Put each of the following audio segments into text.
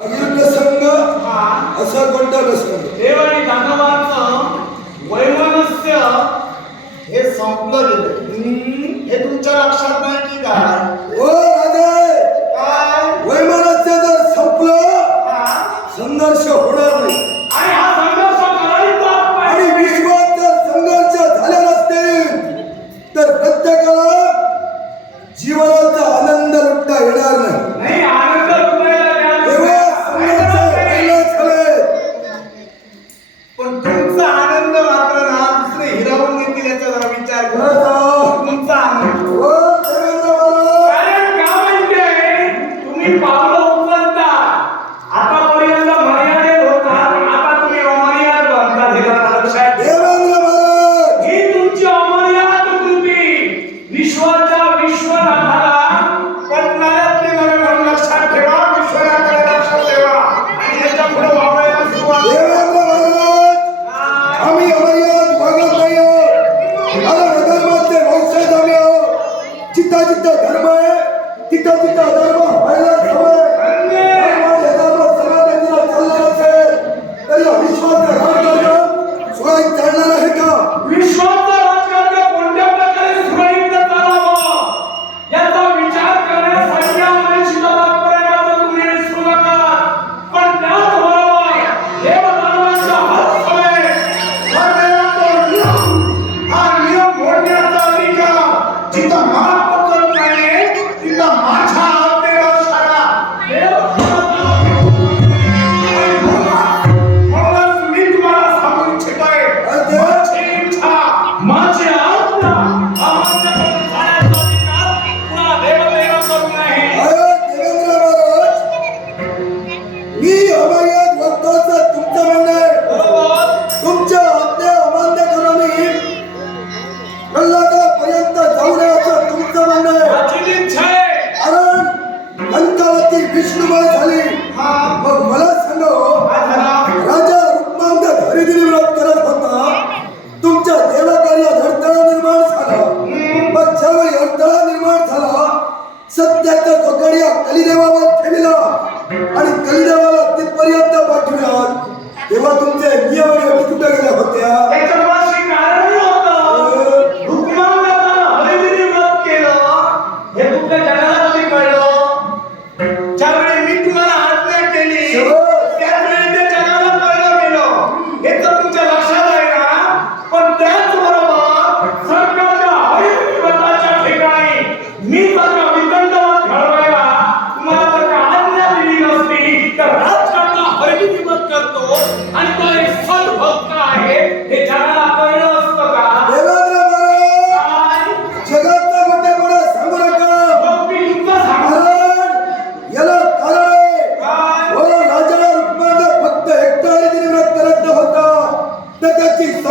संघ असा कोणता प्रसंग? देव आणि दानवाचं वैमनस्य हे संपलं गेलं. हे तुमच्या लक्षात नाही की काय? ओ राधे! काय? वैमनस्य जर संघर्ष आणि कलिदेवाला तिथपर्यंत पाठविला तेव्हा तुमचे नियम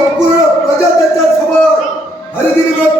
संपूर्ण प्रजा त्यांच्यासमोर हरिगिरीवर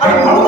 আমি ভালো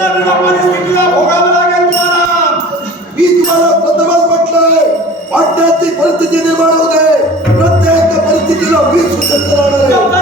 चिंताजनक परिस्थितीला भोगावं लागेल मी तुम्हाला पंतप्रधान म्हटलंय आध्यात्मिक परिस्थिती निर्माण होते प्रत्येक परिस्थितीला वीज सुचत राहणार आहे